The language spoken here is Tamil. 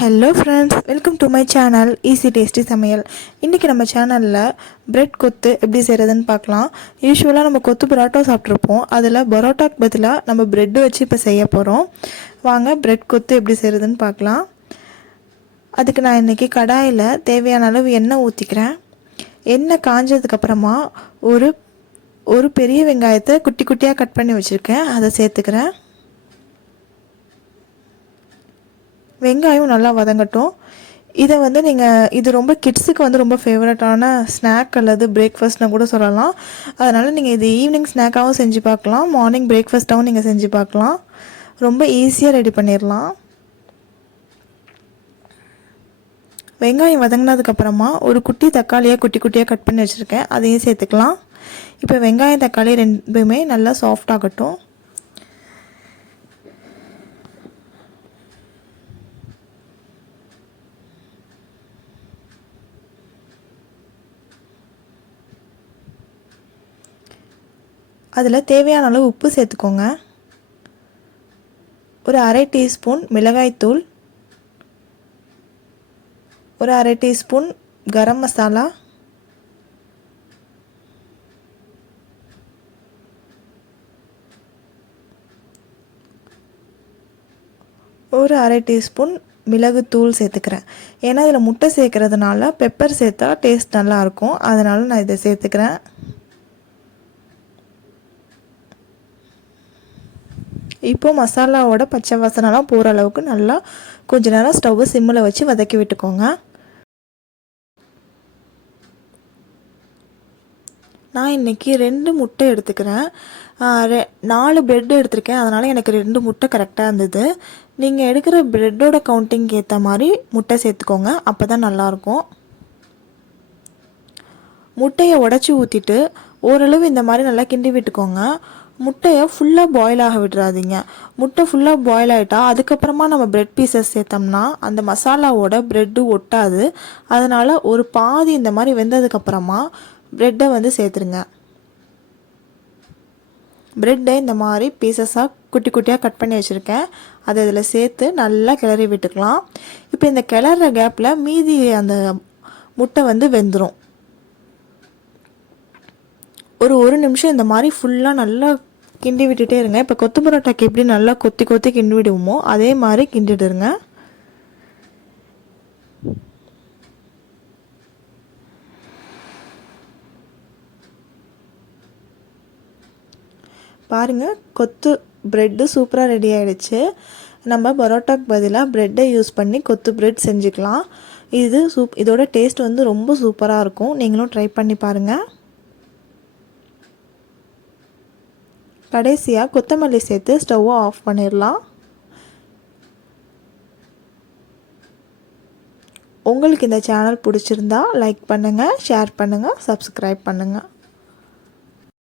Hello friends, welcome to my channel easy tasty சமையல். இன்றைக்கி நம்ம சேனலில் பிரெட் கொத்து எப்படி செய்கிறதுன்னு பார்க்கலாம். யூஸ்வலாக நம்ம கொத்து பரோட்டா சாப்பிட்ருப்போம். அதில் பரோட்டாக்கு பதிலாக நம்ம ப்ரெட்டு வச்சு இப்போ செய்ய போகிறோம். வாங்க பிரெட் கொத்து எப்படி செய்கிறதுன்னு பார்க்கலாம். அதுக்கு நான் இன்றைக்கி கடாயில் தேவையான அளவு எண்ணெய் ஊற்றிக்கிறேன். எண்ணெய் காஞ்சதுக்கப்புறமா ஒரு பெரிய வெங்காயத்தை குட்டி குட்டியாக கட் பண்ணி வச்சுருக்கேன், அதை சேர்த்துக்கிறேன். வெங்காயம் நல்லா வதங்கட்டும். இதை நீங்கள் இது ரொம்ப கிட்ஸுக்கு ரொம்ப ஃபேவரட்டான ஸ்நாக் அல்லது பிரேக்ஃபாஸ்ட்னு கூட சொல்லலாம். அதனால் நீங்கள் இது ஈவினிங் ஸ்நாக்காகவும் செஞ்சு பார்க்கலாம், மார்னிங் பிரேக்ஃபாஸ்ட்டாகவும் நீங்கள் செஞ்சு பார்க்கலாம். ரொம்ப ஈஸியாக ரெடி பண்ணிடலாம். வெங்காயம் வதங்கினதுக்கப்புறமா ஒரு குட்டி தக்காளியாக குட்டி குட்டியாக கட் பண்ணி வச்சுருக்கேன், அதையும் சேர்த்துக்கலாம். இப்போ வெங்காயம் தக்காளி ரெண்டுமே நல்லா சாஃப்ட் ஆகட்டும். அதில் தேவையான அளவு உப்பு சேர்த்துக்கோங்க. ஒரு அரை டீஸ்பூன் மிளகாய்த்தூள், ஒரு அரை டீஸ்பூன் கரம் மசாலா, ஒரு அரை டீஸ்பூன் மிளகுத்தூள் சேர்த்துக்கிறேன். ஏன்னா இதில் முட்டை சேர்க்கறதுனால பெப்பர் சேர்த்தா டேஸ்ட் நல்லாயிருக்கும், அதனால் நான் இதை சேர்த்துக்கிறேன். இப்போ மசாலாவோட பச்சை வாசனைலாம் போகிற அளவுக்கு நல்லா கொஞ்ச நேரம் ஸ்டவ்வை சிம்மில் வச்சு வதக்கி விட்டுக்கோங்க. நான் இன்றைக்கி 2 முட்டை எடுத்துக்கிறேன். 4 ப்ரெட் எடுத்திருக்கேன், அதனால் எனக்கு 2 முட்டை கரெக்டாக இருந்தது. நீங்கள் எடுக்கிற ப்ரெட்டோட கவுண்டிங்க்கு ஏற்ற மாதிரி முட்டை சேர்த்துக்கோங்க, அப்போ தான் நல்லாயிருக்கும். முட்டையை உடச்சி ஊற்றிட்டு ஓரளவு இந்த மாதிரி நல்லா கிண்டி விட்டுக்கோங்க. முட்டையை ஃபுல்லாக பாயில் ஆக விட்டுறாதீங்க. முட்டை ஃபுல்லாக பாயில் ஆகிட்டா அதுக்கப்புறமா நம்ம ப்ரெட் பீசஸ் சேர்த்தோம்னா அந்த மசாலாவோட ப்ரெட்டு ஒட்டாது. அதனால் ஒரு பாதி இந்த மாதிரி வெந்ததுக்கப்புறமா ப்ரெட்டை சேர்த்துருங்க. ப்ரெட்டை இந்த மாதிரி பீசஸாக குட்டி குட்டியாக கட் பண்ணி வச்சுருக்கேன், அதை இதில் சேர்த்து நல்லா கிளறி விட்டுக்கலாம். இப்போ இந்த கிளற கேப்பில் மீதி அந்த முட்டை வெந்துடும். ஒரு நிமிஷம் இந்த மாதிரி ஃபுல்லாக நல்லா கிண்டி விட்டுட்டே இருங்க. இப்போ கொத்து பரோட்டாக்கு எப்படி நல்லா கொத்தி கொத்தி கிண்டி விடுவோமோ அதே மாதிரி கிண்டிடுங்க. பாருங்கள், கொத்து ப்ரெட்டு சூப்பராக ரெடி ஆகிடுச்சு. நம்ம பரோட்டாக்கு பதிலாக ப்ரெட்டை யூஸ் பண்ணி கொத்து ப்ரெட் செஞ்சுக்கலாம். இதோட டேஸ்ட் ரொம்ப சூப்பராக இருக்கும். நீங்களும் ட்ரை பண்ணி பாருங்கள். கடைசியாக கொத்தமல்லி சேர்த்து ஸ்டவ்வை ஆஃப் பண்ணிடலாம். உங்களுக்கு இந்த சேனல் பிடிச்சிருந்தா லைக் பண்ணுங்கள், ஷேர் பண்ணுங்கள், சப்ஸ்கிரைப் பண்ணுங்கள்.